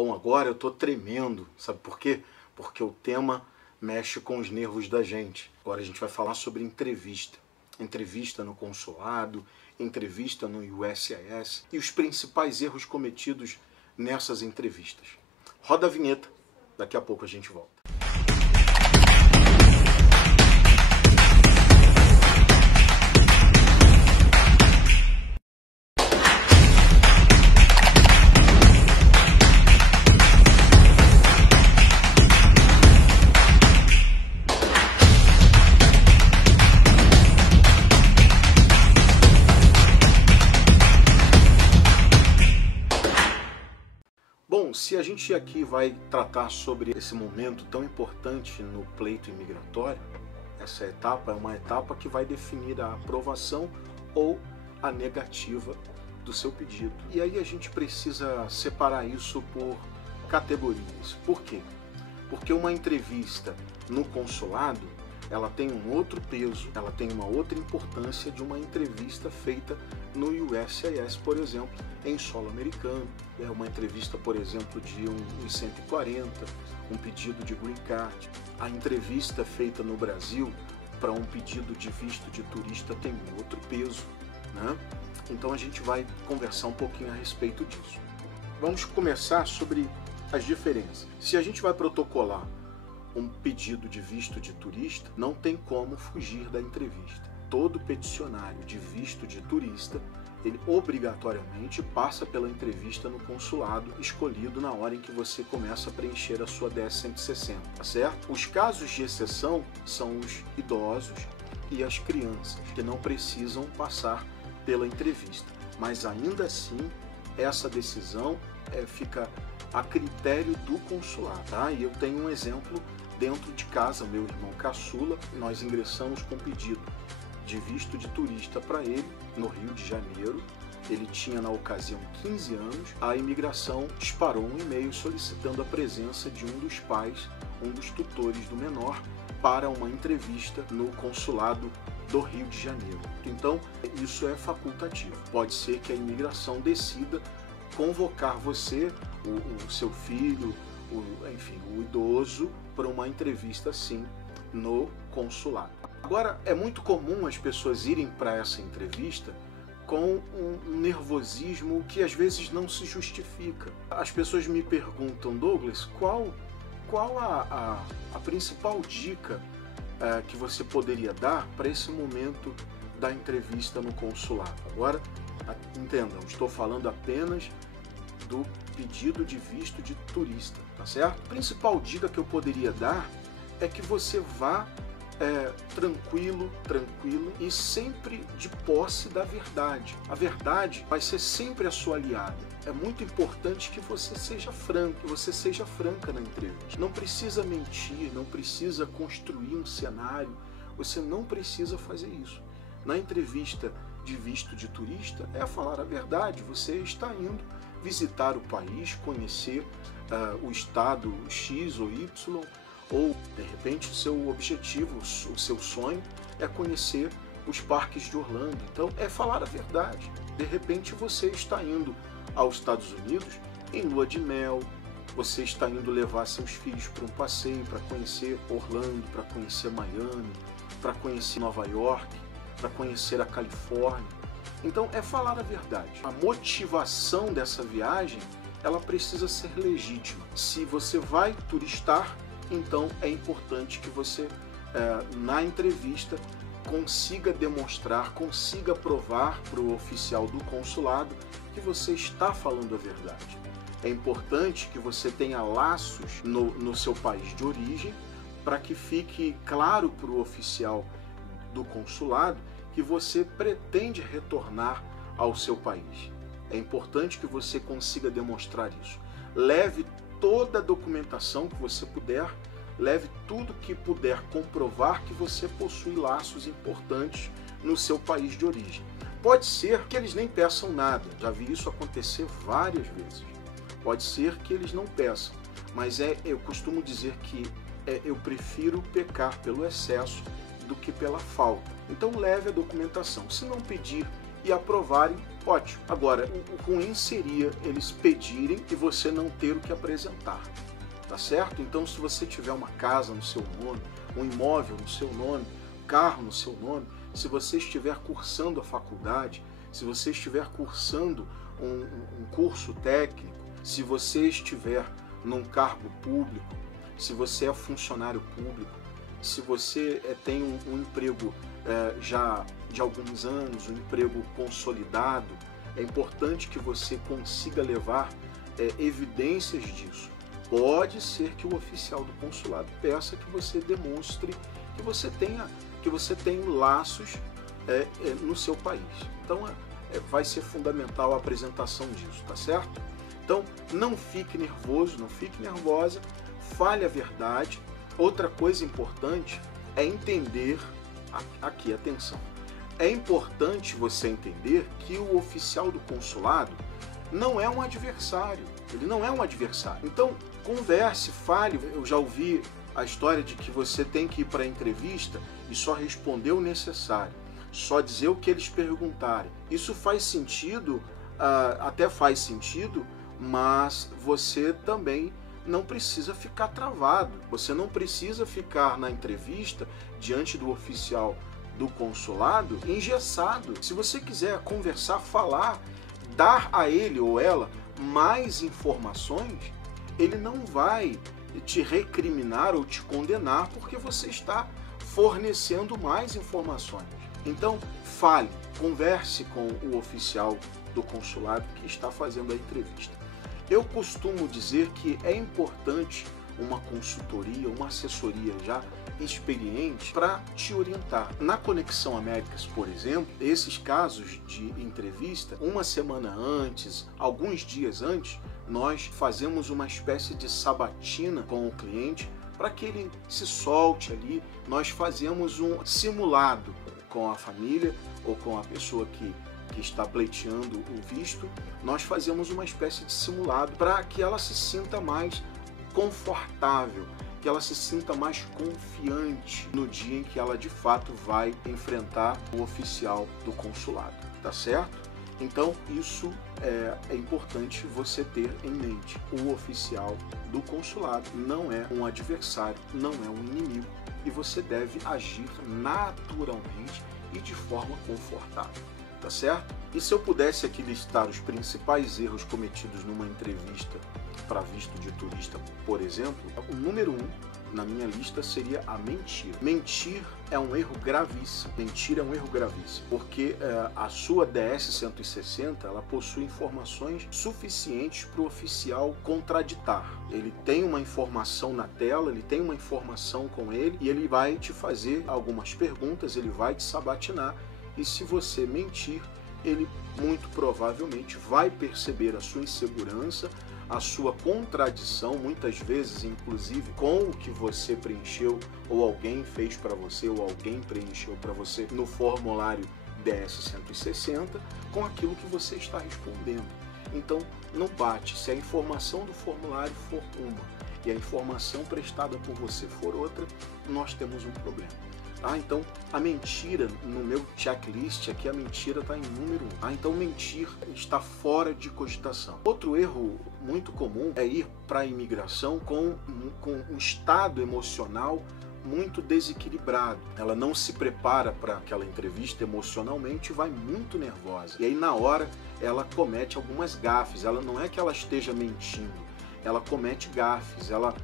Bom, agora eu tô tremendo, sabe por quê? Porque o tema mexe com os nervos da gente. Agora a gente vai falar sobre entrevista. Entrevista no consulado, entrevista no USCIS e os principais erros cometidos nessas entrevistas. Roda a vinheta, daqui a pouco a gente volta. Bom, se a gente aqui vai tratar sobre esse momento tão importante no pleito imigratório, essa etapa é uma etapa que vai definir a aprovação ou a negativa do seu pedido. E aí a gente precisa separar isso por categorias. Por quê? Porque uma entrevista no consulado, ela tem um outro peso, ela tem uma outra importância de uma entrevista feita no USCIS, por exemplo, em solo americano. É uma entrevista, por exemplo, de um I-140, um pedido de green card. A entrevista feita no Brasil para um pedido de visto de turista tem um outro peso, né? Então a gente vai conversar um pouquinho a respeito disso. Vamos começar sobre as diferenças. Se a gente vai protocolar um pedido de visto de turista, não tem como fugir da entrevista. Todo peticionário de visto de turista, ele obrigatoriamente passa pela entrevista no consulado escolhido na hora em que você começa a preencher a sua DS-160, tá certo? Os casos de exceção são os idosos e as crianças, que não precisam passar pela entrevista. Mas ainda assim, essa decisão fica a critério do consulado, tá? E eu tenho um exemplo dentro de casa, meu irmão caçula, nós ingressamos com pedido de visto de turista para ele, no Rio de Janeiro. Ele tinha na ocasião 15 anos. A imigração disparou um e-mail solicitando a presença de um dos pais, um dos tutores do menor, para uma entrevista no consulado do Rio de Janeiro. Então, isso é facultativo. Pode ser que a imigração decida convocar você, o seu filho, enfim, o idoso, para uma entrevista sim no consulado. Agora, é muito comum as pessoas irem para essa entrevista com um nervosismo que às vezes não se justifica. As pessoas me perguntam, Douglas, qual a principal dica que você poderia dar para esse momento da entrevista no consulado? Agora, entendam, estou falando apenas do pedido de visto de turista, tá certo? A principal dica que eu poderia dar é que você vá tranquilo e sempre de posse da verdade. A verdade vai ser sempre a sua aliada. É muito importante que você seja franco, que você seja franca na entrevista. Não precisa mentir, não precisa construir um cenário, você não precisa fazer isso. Na entrevista de visto de turista é falar a verdade, você está indo visitar o país, conhecer o estado X ou Y, ou de repente o seu objetivo, o seu sonho é conhecer os parques de Orlando. Então é falar a verdade. De repente você está indo aos Estados Unidos em lua de mel, você está indo levar seus filhos para um passeio, para conhecer Orlando, para conhecer Miami, para conhecer Nova York, para conhecer a Califórnia. Então é falar a verdade. A motivação dessa viagem, ela precisa ser legítima. Se você vai turistar, então é importante que você, na entrevista, consiga demonstrar, consiga provar para o oficial do consulado que você está falando a verdade. É importante que você tenha laços no seu país de origem, para que fique claro para o oficial do consulado que você pretende retornar ao seu país. É importante que você consiga demonstrar isso. Leve toda a documentação que você puder, leve tudo que puder comprovar que você possui laços importantes no seu país de origem. Pode ser que eles nem peçam nada, já vi isso acontecer várias vezes. Pode ser que eles não peçam, mas eu costumo dizer que eu prefiro pecar pelo excesso do que pela falta. Então leve a documentação. Se não pedir e aprovarem, ótimo. Agora, o ruim seria eles pedirem e você não ter o que apresentar, tá certo? Então, se você tiver uma casa no seu nome, um imóvel no seu nome, carro no seu nome, se você estiver cursando a faculdade, se você estiver cursando um curso técnico, se você estiver num cargo público, se você é funcionário público, se você tem um emprego já de alguns anos, um emprego consolidado, é importante que você consiga levar evidências disso. Pode ser que o oficial do consulado peça que você demonstre que você tem laços no seu país. Então vai ser fundamental a apresentação disso, tá certo? Então não fique nervoso, não fique nervosa, fale a verdade. Outra coisa importante é entender, aqui atenção, é importante você entender que o oficial do consulado não é um adversário, ele não é um adversário. Então converse, fale. Eu já ouvi a história de que você tem que ir para a entrevista e só responder o necessário, só dizer o que eles perguntarem. Isso faz sentido, até faz sentido, mas você também não precisa ficar travado. Você não precisa ficar na entrevista diante do oficial do consulado engessado. Se você quiser conversar, falar, dar a ele ou ela mais informações, ele não vai te recriminar ou te condenar porque você está fornecendo mais informações. Então, fale, converse com o oficial do consulado que está fazendo a entrevista. Eu costumo dizer que é importante uma consultoria, uma assessoria já experiente para te orientar. Na Conexão Américas, por exemplo, esses casos de entrevista, uma semana antes, alguns dias antes, nós fazemos uma espécie de sabatina com o cliente para que ele se solte ali. Nós fazemos um simulado com a família ou com a pessoa que está pleiteando o visto. Nós fazemos uma espécie de simulado para que ela se sinta mais confortável, que ela se sinta mais confiante no dia em que ela de fato vai enfrentar o oficial do consulado, tá certo? Então isso é importante você ter em mente. O oficial do consulado não é um adversário, não é um inimigo, e você deve agir naturalmente e de forma confortável, tá certo? E se eu pudesse aqui listar os principais erros cometidos numa entrevista para visto de turista, por exemplo, o número 1 na minha lista seria a mentira. Mentir é um erro gravíssimo. Mentir é um erro gravíssimo, porque a sua DS-160 ela possui informações suficientes para o oficial contraditar. Ele tem uma informação na tela, ele tem uma informação com ele e ele vai te fazer algumas perguntas, ele vai te sabatinar, e se você mentir, ele muito provavelmente vai perceber a sua insegurança, a sua contradição, muitas vezes inclusive com o que você preencheu ou alguém fez para você ou alguém preencheu para você no formulário DS-160 com aquilo que você está respondendo. Então não bate. Se a informação do formulário for uma e a informação prestada por você for outra, nós temos um problema. Então a mentira, no meu checklist aqui, a mentira está em número 1. Então mentir está fora de cogitação. Outro erro muito comum é ir para a imigração com um estado emocional muito desequilibrado. Ela não se prepara para aquela entrevista emocionalmente e vai muito nervosa. E aí na hora ela comete algumas gafes. Ela não é que ela esteja mentindo, ela comete gafes, ela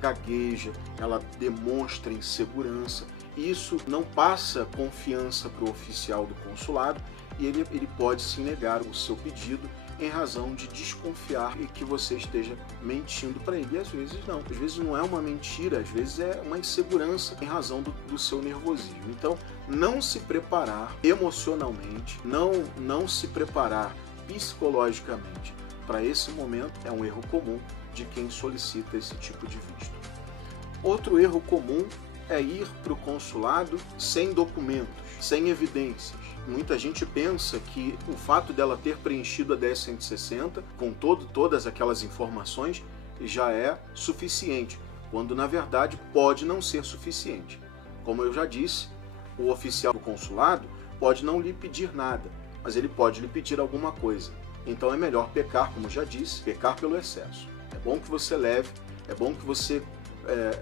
gagueja, ela demonstra insegurança. Isso não passa confiança para o oficial do consulado e ele pode se negar o seu pedido em razão de desconfiar e que você esteja mentindo para ele. E às vezes não. Às vezes não é uma mentira, às vezes é uma insegurança em razão do seu nervosismo. Então, não se preparar emocionalmente, não se preparar psicologicamente para esse momento é um erro comum de quem solicita esse tipo de visto. Outro erro comum é ir para o consulado sem documentos, sem evidências. Muita gente pensa que o fato dela ter preenchido a DS-160 com todas aquelas informações já é suficiente, quando na verdade pode não ser suficiente. Como eu já disse, o oficial do consulado pode não lhe pedir nada, mas ele pode lhe pedir alguma coisa. Então é melhor pecar, como já disse, pecar pelo excesso. É bom que você leve, é bom que você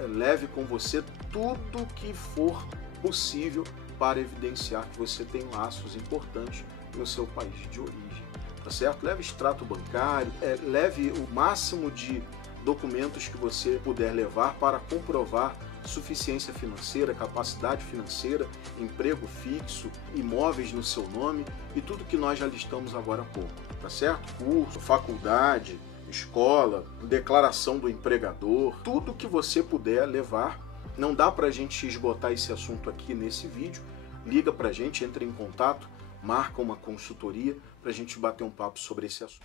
leve com você tudo que for possível para evidenciar que você tem laços importantes no seu país de origem, tá certo? Leve extrato bancário, leve o máximo de documentos que você puder levar para comprovar suficiência financeira, capacidade financeira, emprego fixo, imóveis no seu nome e tudo que nós já listamos agora há pouco, tá certo? Curso, faculdade, escola, declaração do empregador, tudo que você puder levar. Não dá para a gente esgotar esse assunto aqui nesse vídeo. Liga para a gente, entra em contato, marca uma consultoria para a gente bater um papo sobre esse assunto.